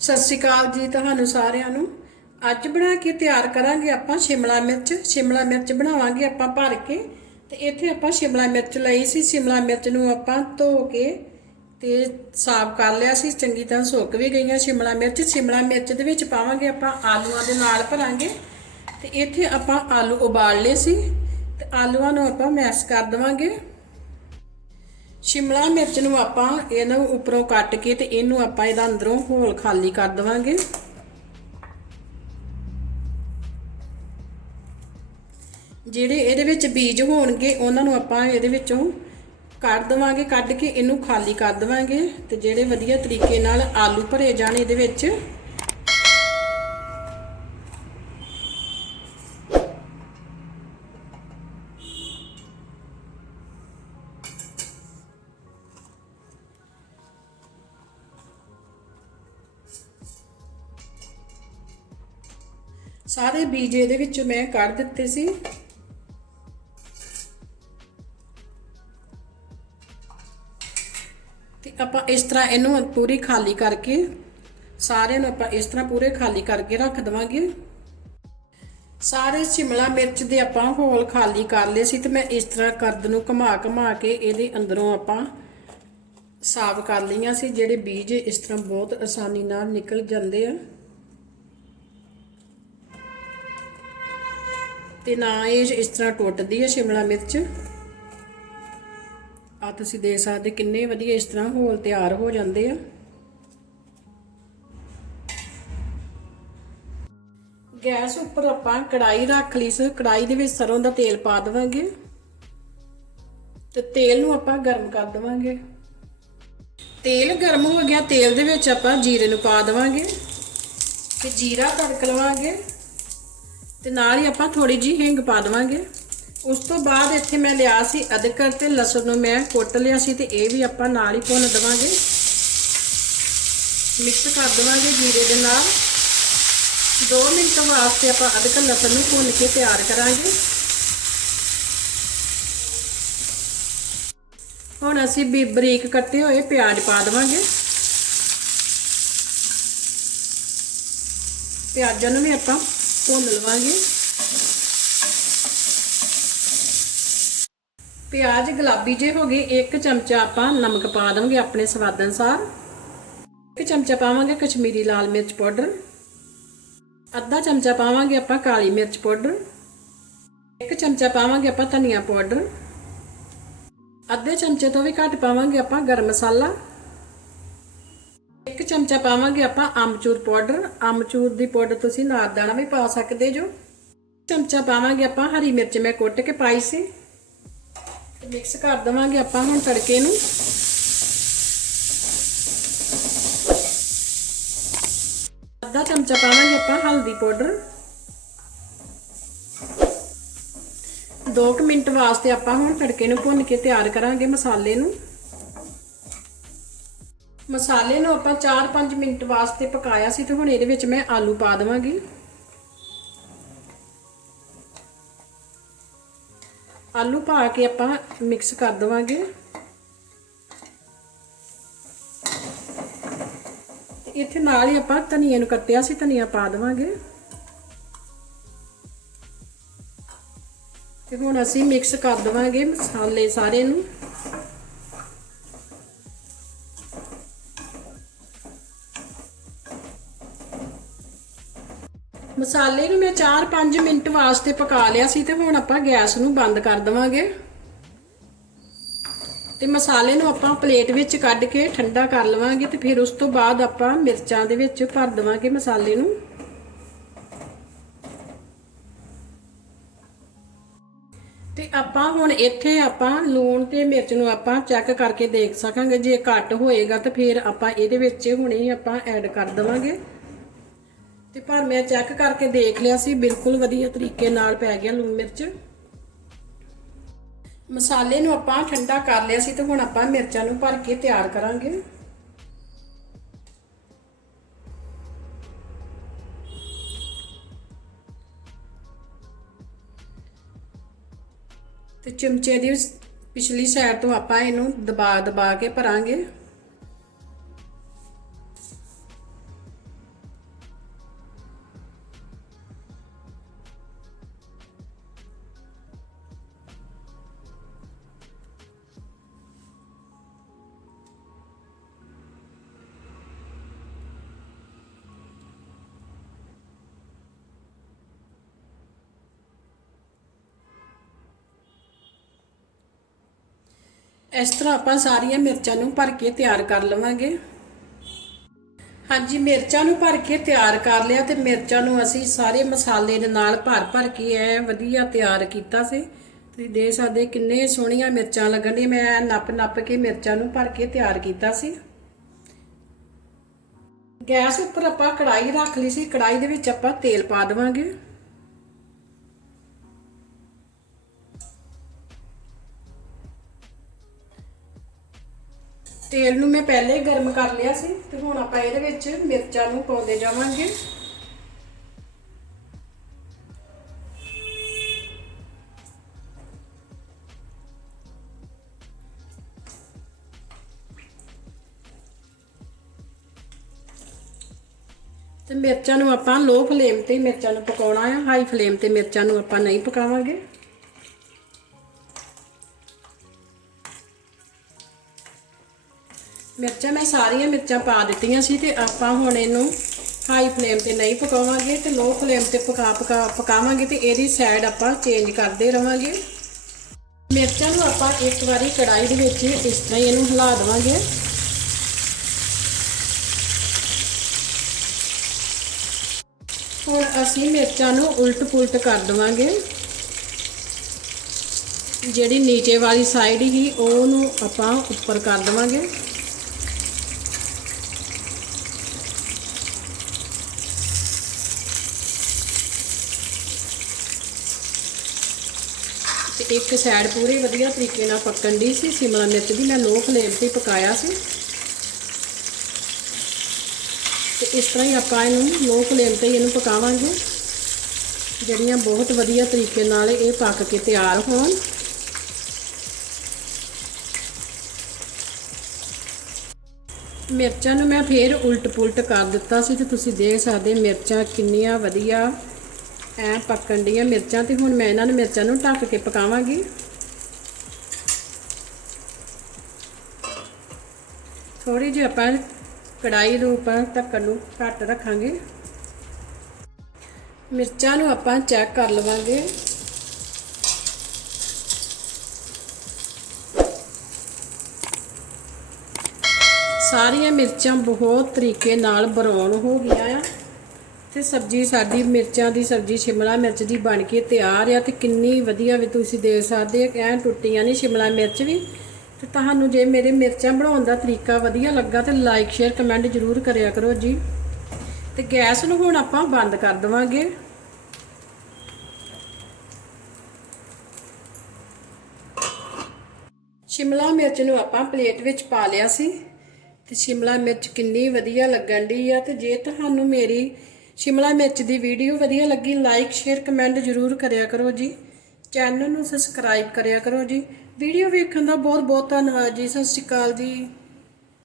ਸਤਿ ਸ਼੍ਰੀ ਅਕਾਲ ਜੀ ਤੁਹਾਨੂੰ ਸਾਰਿਆਂ ਨੂੰ। ਅੱਜ ਬਣਾ ਕੇ ਤਿਆਰ ਕਰਾਂਗੇ ਆਪਾਂ ਸ਼ਿਮਲਾ ਮਿਰਚ। ਸ਼ਿਮਲਾ ਮਿਰਚ ਬਣਾਵਾਂਗੇ ਆਪਾਂ ਭਰ ਕੇ। ਤੇ ਇੱਥੇ ਆਪਾਂ ਸ਼ਿਮਲਾ ਮਿਰਚ ਲਈ ਸੀ। ਸ਼ਿਮਲਾ ਮਿਰਚ ਨੂੰ ਆਪਾਂ ਧੋ ਕੇ ਤੇ ਸਾਫ਼ ਕਰ ਲਿਆ ਸੀ। ਚੰਗੀ ਤਰ੍ਹਾਂ ਸੁੱਕ ਵੀ ਗਈਆਂ ਸ਼ਿਮਲਾ ਮਿਰਚ। ਸ਼ਿਮਲਾ ਮਿਰਚ ਦੇ ਵਿੱਚ ਪਾਵਾਂਗੇ ਆਪਾਂ ਆਲੂਆਂ ਦੇ ਨਾਲ ਭਰਾਂਗੇ। ਤੇ ਇੱਥੇ ਆਪਾਂ ਆਲੂ ਉਬਾਲ ਲਏ ਸੀ। ਤੇ ਆਲੂਆਂ ਨੂੰ ਆਪਾਂ ਮੈਸ਼ ਕਰ ਦੇਵਾਂਗੇ। ਸ਼ਿਮਲਾ ਮਿਰਚ ਨੂੰ ਆਪਾਂ ਇਹਨੂੰ ਉੱਪਰੋਂ ਕੱਟ ਕੇ ਤੇ ਇਹਨੂੰ ਆਪਾਂ ਇਹਦਾ ਅੰਦਰੋਂ ਹੋਲ ਖਾਲੀ ਕਰ ਦੇਵਾਂਗੇ। ਜਿਹੜੇ ਇਹਦੇ ਵਿੱਚ ਬੀਜ ਹੋਣਗੇ, ਉਹਨਾਂ ਨੂੰ ਆਪਾਂ ਇਹਦੇ ਵਿੱਚੋਂ ਕੱਢ ਦੇਵਾਂਗੇ, ਕੱਢ ਕੇ ਇਹਨੂੰ ਖਾਲੀ ਕਰ ਦੇਵਾਂਗੇ ਤੇ ਜਿਹੜੇ ਵਧੀਆ ਤਰੀਕੇ ਨਾਲ ਆਲੂ ਭਰੇ ਜਾਣ ਇਹਦੇ ਵਿੱਚ ਸਾਰੇ ਬੀਜ ਇਹਦੇ ਵਿੱਚੋਂ ਮੈਂ ਕੱਢ ਦਿੱਤੇ ਸੀ। ਤੇ ਆਪਾਂ ਇਸ ਤਰ੍ਹਾਂ ਇਹਨੂੰ ਪੂਰੀ ਖਾਲੀ ਕਰਕੇ, ਸਾਰਿਆਂ ਨੂੰ ਆਪਾਂ ਇਸ ਤਰ੍ਹਾਂ ਪੂਰੇ ਖਾਲੀ ਕਰਕੇ ਰੱਖ ਦਵਾਂਗੇ। ਸਾਰੇ ਸ਼ਿਮਲਾ ਮਿਰਚ ਦੇ ਆਪਾਂ ਹੋਲ ਖਾਲੀ ਕਰ ਲਏ ਸੀ ਤੇ ਮੈਂ ਇਸ ਤਰ੍ਹਾਂ ਕਰਦ ਨੂੰ ਘੁਮਾ ਘੁਮਾ ਕੇ ਇਹਦੇ ਅੰਦਰੋਂ ਆਪਾਂ ਸਾਫ਼ ਕਰ ਲਈਆਂ ਸੀ, ਜਿਹੜੇ ਬੀਜ ਇਸ ਤਰ੍ਹਾਂ ਬਹੁਤ ਆਸਾਨੀ ਨਾਲ ਨਿਕਲ ਜਾਂਦੇ ਆ। ਤੇ ਨਾ ਇਹ ਇਸ ਤਰ੍ਹਾਂ ਟੁੱਟਦੀ ਹੈ ਸ਼ਿਮਲਾ ਮਿਰਚ। ਆ ਤੁਸੀਂ ਦੇਖ ਸਕਦੇ ਕਿੰਨੇ ਵਧੀਆ ਇਸ ਤਰ੍ਹਾਂ ਹੋਲ ਤਿਆਰ ਹੋ ਜਾਂਦੇ ਆ। ਗੈਸ ਉੱਪਰ ਆਪਾਂ ਕੜਾਈ ਰੱਖ ਲਈ ਸੀ। ਕੜਾਈ ਦੇ ਵਿੱਚ ਸਰੋਂ ਦਾ ਤੇਲ ਪਾ ਦੇਵਾਂਗੇ। ਤੇ ਤੇਲ ਨੂੰ ਆਪਾਂ ਗਰਮ ਕਰ ਦੇਵਾਂਗੇ। ਤੇਲ ਗਰਮ ਹੋ ਗਿਆ। ਤੇਲ ਦੇ ਵਿੱਚ ਆਪਾਂ ਜੀਰੇ ਨੂੰ ਪਾ ਦੇਵਾਂਗੇ। ਤੇ ਜੀਰਾ ਤੜਕ ਲਵਾਂਗੇ। ਤੇ ਨਾਲ ਹੀ ਆਪਾਂ ਥੋੜੀ ਜੀ ਹਿੰਗ ਪਾ ਦੇਵਾਂਗੇ। ਉਸ ਤੋਂ ਬਾਅਦ ਇੱਥੇ ਮੈਂ ਲਿਆ ਸੀ ਅਦਰਕ ਤੇ ਲਸਣ ਨੂੰ ਮੈਂ ਕੁੱਟ ਲਿਆ ਸੀ ਤੇ ਇਹ ਵੀ ਆਪਾਂ ਨਾਲ ਹੀ ਭੁੰਨ ਦੇਵਾਂਗੇ। ਮਿਕਸ ਕਰ ਦੇਵਾਂਗੇ ਜੀਰੇ ਦੇ ਨਾਲ। 2 ਮਿੰਟ ਵਾਸਤੇ ਆਪਾਂ ਅਦਰਕ ਲਸਣ ਨੂੰ ਭੁੰਨ ਕੇ ਤਿਆਰ ਕਰਾਂਗੇ। ਹੁਣ ਅਸੀਂ ਵੀ ਬਰੀਕ ਕੱਟੇ ਹੋਏ ਪਿਆਜ਼ ਪਾ ਦੇਵਾਂਗੇ। ਪਿਆਜ਼ਾਂ ਨੂੰ ਵੀ ਆਪਾਂ ਭੁੰਨ ਲਵਾਂਗੇ ਪਿਆਜ਼ ਗੁਲਾਬੀ ਜੇ ਹੋ ਗਏ ਇੱਕ ਚਮਚਾ ਆਪਾਂ ਨਮਕ ਪਾ ਦਾਂਗੇ ਆਪਣੇ ਸਵਾਦ ਅਨੁਸਾਰ ਇੱਕ ਚਮਚਾ ਪਾਵਾਂਗੇ ਕਸ਼ਮੀਰੀ ਲਾਲ ਮਿਰਚ ਪਾਊਡਰ ਅੱਧਾ ਚਮਚਾ ਪਾਵਾਂਗੇ ਆਪਾਂ ਕਾਲੀ ਮਿਰਚ ਪਾਊਡਰ ਇੱਕ ਚਮਚਾ ਪਾਵਾਂਗੇ ਆਪਾਂ ਧਨੀਆ ਪਾਊਡਰ ਅੱਧੇ ਚਮਚੇ ਤੋਂ ਵੀ ਘੱਟ ਪਾਵਾਂਗੇ ਆਪਾਂ ਗਰਮ ਮਸਾਲਾ ਇੱਕ ਚਮਚਾ ਪਾਵਾਂਗੇ ਆਪਾਂ ਆਮਚੂਰ ਪਾਊਡਰ। ਆਮਚੂਰ ਦੀ ਪਾਊਡਰ ਤੁਸੀਂ ਨਾਰਦਾਣਾ ਵੀ ਪਾ ਸਕਦੇ ਜੋ। ਚਮਚਾ ਪਾਵਾਂਗੇ ਆਪਾਂ ਹਰੀ ਮਿਰਚ ਮੈਂ ਕੁੱਟ ਕੇ ਪਾਈ ਸੀ। ਮਿਕਸ ਕਰ ਦਵਾਂਗੇ ਆਪਾਂ ਹੁਣ ਤੜਕੇ ਨੂੰ। ਅੱਧਾ ਚਮਚਾ ਪਾਵਾਂਗੇ ਆਪਾਂ ਹਲਦੀ ਪਾਊਡਰ। 2 ਮਿੰਟ ਵਾਸਤੇ ਆਪਾਂ ਹੁਣ ਤੜਕੇ ਨੂੰ ਭੁੰਨ ਕੇ ਤਿਆਰ ਕਰਾਂਗੇ ਮਸਾਲੇ ਨੂੰ। ਮਸਾਲੇ ਨੂੰ ਆਪਾਂ 4-5 ਮਿੰਟ ਵਾਸਤੇ ਪਕਾਇਆ ਸੀ ਤੇ ਹੁਣ ਇਹਦੇ ਵਿੱਚ ਮੈਂ ਆਲੂ ਪਾ ਦੇਵਾਂਗੀ। ਆਲੂ ਪਾ ਕੇ ਆਪਾਂ ਮਿਕਸ ਕਰ ਦੇਵਾਂਗੇ। ਇੱਥੇ ਨਾਲ ਹੀ ਆਪਾਂ ਧਨੀਏ ਨੂੰ ਕੱਟਿਆ ਸੀ, ਧਨੀਆ ਪਾ ਦੇਵਾਂਗੇ। ਤੇ ਹੁਣ ਅਸੀਂ ਮਿਕਸ ਕਰ ਦੇਵਾਂਗੇ ਮਸਾਲੇ ਸਾਰੇ ਨੂੰ। ਮਸਾਲੇ ਨੂੰ ਮੈਂ 4-5 ਮਿੰਟ ਵਾਸਤੇ ਪਕਾ ਲਿਆ ਸੀ ਤੇ ਹੁਣ ਆਪਾਂ ਗੈਸ ਨੂੰ ਬੰਦ ਕਰ ਦਵਾਂਗੇ। ਤੇ ਮਸਾਲੇ ਨੂੰ ਆਪਾਂ ਪਲੇਟ ਵਿੱਚ ਕੱਢ ਕੇ ਠੰਡਾ ਕਰ ਲਵਾਂਗੇ ਤੇ ਫਿਰ ਉਸ ਤੋਂ ਬਾਅਦ ਆਪਾਂ ਮਿਰਚਾਂ ਦੇ ਵਿੱਚ ਭਰ ਦਵਾਂਗੇ ਮਸਾਲੇ ਨੂੰ। ਤੇ ਆਪਾਂ ਹੁਣ ਇੱਥੇ ਆਪਾਂ ਲੂਣ ਤੇ ਮਿਰਚ ਨੂੰ ਆਪਾਂ ਚੈੱਕ ਕਰਕੇ ਦੇਖ ਸਕਾਂਗੇ। ਜੇ ਘੱਟ ਹੋਏਗਾ ਤਾਂ ਫਿਰ ਆਪਾਂ ਇਹਦੇ ਵਿੱਚ ਹੁਣੇ ਹੀ ਆਪਾਂ ਐਡ ਕਰ ਦਵਾਂਗੇ। ਤੇ ਪਰ ਮੈਂ ਚੈੱਕ ਕਰਕੇ ਦੇਖ ਲਿਆ ਸੀ, ਬਿਲਕੁਲ ਵਧੀਆ ਤਰੀਕੇ ਨਾਲ ਪੈ ਗਿਆ ਲੂਣ ਮਿਰਚ। ਮਸਾਲੇ ਨੂੰ ਆਪਾਂ ਠੰਡਾ ਕਰ ਲਿਆ ਸੀ ਤੇ ਹੁਣ ਆਪਾਂ ਮਿਰਚਾਂ ਨੂੰ ਭਰ ਕੇ ਤਿਆਰ ਕਰਾਂਗੇ। ਤੇ ਚਮਚੇ ਦੀ ਪਿਛਲੀ ਸਾਈਡ ਤੋਂ ਆਪਾਂ ਇਹਨੂੰ ਦਬਾ ਦਬਾ ਕੇ ਭਰਾਂਗੇ। ਇਸ ਤਰ੍ਹਾਂ ਆਪਾਂ ਸਾਰੀਆਂ ਮਿਰਚਾਂ ਨੂੰ ਭਰ ਕੇ ਤਿਆਰ ਕਰ ਲਵਾਂਗੇ। ਹਾਂਜੀ, ਮਿਰਚਾਂ ਨੂੰ ਭਰ ਕੇ ਤਿਆਰ ਕਰ ਲਿਆ ਤੇ ਮਿਰਚਾਂ ਨੂੰ ਅਸੀਂ ਸਾਰੇ ਮਸਾਲੇ ਦੇ ਨਾਲ ਭਰ ਭਰ ਕੇ ਐ ਵਧੀਆ ਤਿਆਰ ਕੀਤਾ ਸੀ। ਤੁਸੀਂ ਦੇਖ ਸਕਦੇ ਕਿੰਨੇ ਸੋਹਣੀਆਂ ਮਿਰਚਾਂ ਲੱਗਣ ਦੀ ਮੈਂ ਨੱਪ ਨੱਪ ਕੇ ਮਿਰਚਾਂ ਨੂੰ ਭਰ ਕੇ ਤਿਆਰ ਕੀਤਾ ਸੀ। ਗੈਸ ਉੱਪਰ ਆਪਾਂ ਕੜਾਈ ਰੱਖ ਲਈ ਸੀ। ਕੜਾਈ ਦੇ ਵਿੱਚ ਆਪਾਂ ਤੇਲ ਪਾ ਦੇਵਾਂਗੇ। ਤੇਲ ਨੂੰ ਮੈਂ ਪਹਿਲੇ ਹੀ ਗਰਮ ਕਰ ਲਿਆ ਸੀ ਤੇ ਹੁਣ ਆਪਾਂ ਇਹਦੇ ਵਿੱਚ ਮਿਰਚਾਂ ਨੂੰ ਪਾਉਂਦੇ ਜਾਵਾਂਗੇ। ਤੇ ਮਿਰਚਾਂ ਨੂੰ ਆਪਾਂ ਲੋ ਫਲੇਮ ਤੇ ਮਿਰਚਾਂ ਨੂੰ ਪਕਾਉਣਾ ਆ, ਹਾਈ ਫਲੇਮ ਤੇ ਮਿਰਚਾਂ ਨੂੰ ਆਪਾਂ ਨਹੀਂ ਪਕਾਵਾਂਗੇ। ਮਿਰਚਾਂ ਮੈਂ ਸਾਰੀਆਂ ਮਿਰਚਾਂ ਪਾ ਦਿੱਤੀਆਂ ਸੀ ਤੇ ਆਪਾਂ ਹੁਣ ਇਹਨੂੰ ਹਾਈ ਫਲੇਮ ਤੇ ਨਹੀਂ ਪਕਾਵਾਂਗੇ ਤੇ ਲੋ ਫਲੇਮ ਤੇ ਪਕਾ ਪਕਾ ਪਕਾਵਾਂਗੇ ਤੇ ਇਹਦੀ ਸਾਈਡ ਆਪਾਂ ਚੇਂਜ ਕਰਦੇ ਰਵਾਂਗੇ। ਮਿਰਚਾਂ ਨੂੰ ਆਪਾਂ ਇੱਕ ਵਾਰੀ ਕੜਾਈ ਦੇ ਵਿੱਚ ਇਸ ਤਰ੍ਹਾਂ ਹੀ ਇਹਨੂੰ ਹਿਲਾ ਦੇਵਾਂਗੇ। ਹੁਣ ਅਸੀਂ ਮਿਰਚਾਂ ਨੂੰ ਉਲਟ ਪੁਲਟ ਕਰ ਦੇਵਾਂਗੇ। ਜਿਹੜੀ ਨੀਚੇ ਵਾਲੀ ਸਾਈਡ ਹੀ ਉਹਨੂੰ ਆਪਾਂ ਉੱਪਰ ਕਰ ਦੇਵਾਂਗੇ। ਤੇ ਇੱਕ ਸਾਈਡ ਪੂਰੀ ਵਧੀਆ ਤਰੀਕੇ ਨਾਲ ਪੱਕਣ ਦੀ ਸੀ। ਸਿਮਲਾ ਮਿਰਚ ਵੀ ਮੈਂ ਲੋ ਫਲੇਮ ਤੇ ਪਕਾਇਆ ਸੀ। ਤੇ ਇਸ ਤਰ੍ਹਾਂ ਹੀ ਆਪਾਂ ਇਹਨੂੰ ਲੋ ਫਲੇਮ ਤੇ ਇਹਨੂੰ ਪਕਾਵਾਂਗੇ। ਜਿਹੜੀਆਂ ਬਹੁਤ ਵਧੀਆ ਤਰੀਕੇ ਨਾਲ ਇਹ ਪੱਕ ਕੇ ਤਿਆਰ ਹੋਣ। ਮਿਰਚਾਂ ਨੂੰ ਮੈਂ ਫੇਰ ਉਲਟ ਪੁਲਟ ਕਰ ਦਿੱਤਾ ਸੀ ਤੇ ਤੁਸੀਂ ਦੇਖ ਸਕਦੇ ਮਿਰਚਾਂ ਕਿੰਨੀਆਂ ਵਧੀਆ ਐ ਪੱਕਣ ਦੀਆਂ ਮਿਰਚਾਂ ਤੇ ਹੁਣ ਮੈਂ ਇਹਨਾਂ ਨੂੰ ਮਿਰਚਾਂ ਨੂੰ ਢੱਕ ਕੇ ਪਕਾਵਾਂਗੀ। ਥੋੜੀ ਜਿਹੀ ਆਪਾਂ ਕੜਾਈ ਦੇ ਉੱਪਰ ਢੱਕਣ ਨੂੰ ਘੱਟ ਰੱਖਾਂਗੇ। ਮਿਰਚਾਂ ਨੂੰ ਆਪਾਂ ਚੈੱਕ ਕਰ ਲਵਾਂਗੇ। ਸਾਰੀਆਂ ਮਿਰਚਾਂ ਬਹੁਤ ਤਰੀਕੇ ਨਾਲ ਬਰਾਊਨ ਹੋ ਗਈਆਂ ਆ। ਤੇ ਸਬਜ਼ੀ ਸਾਡੀ ਮਿਰਚਾਂ ਦੀ ਸਬਜ਼ੀ, ਸ਼ਿਮਲਾ ਮਿਰਚ ਦੀ ਬਣ ਕੇ ਤਿਆਰ ਆ ਤੇ ਕਿੰਨੀ ਵਧੀਆ ਵੀ ਤੁਸੀਂ ਦੇਖ ਸਕਦੇ ਹੋ ਐਂ ਟੁੱਟੀਆਂ ਨਹੀਂ ਸ਼ਿਮਲਾ ਮਿਰਚ ਵੀ। ਤੇ ਤੁਹਾਨੂੰ ਜੇ ਮੇਰੇ ਮਿਰਚਾਂ ਬਣਾਉਣ ਦਾ ਤਰੀਕਾ ਵਧੀਆ ਲੱਗਾ ਤੇ ਲਾਈਕ ਸ਼ੇਅਰ ਕਮੈਂਟ ਜ਼ਰੂਰ ਕਰਿਆ ਕਰੋ ਜੀ। ਤੇ ਗੈਸ ਨੂੰ ਹੁਣ ਆਪਾਂ ਬੰਦ ਕਰ ਦੇਵਾਂਗੇ। ਸ਼ਿਮਲਾ ਮਿਰਚ ਨੂੰ ਆਪਾਂ ਪਲੇਟ ਵਿੱਚ ਪਾ ਲਿਆ ਸੀ। ਤੇ ਸ਼ਿਮਲਾ ਮਿਰਚ ਕਿੰਨੀ ਵਧੀਆ ਲੱਗਣ ਦੀ ਆ ਤੇ ਜੇ ਤੁਹਾਨੂੰ ਮੇਰੀ ਸ਼ਿਮਲਾ ਮਿਰਚ ਦੀ ਵੀਡੀਓ ਵਧੀਆ ਲੱਗੀ ਲਾਈਕ ਸ਼ੇਅਰ ਕਮੈਂਟ ਜ਼ਰੂਰ ਕਰਿਆ ਕਰੋ ਜੀ। ਚੈਨਲ ਨੂੰ ਸਬਸਕ੍ਰਾਈਬ ਕਰਿਆ ਕਰੋ ਜੀ। ਵੀਡੀਓ ਵੇਖਣ ਦਾ ਬਹੁਤ ਬਹੁਤ ਧੰਨਵਾਦ ਜੀ। ਸਤਿ ਸ਼੍ਰੀ ਅਕਾਲ ਜੀ।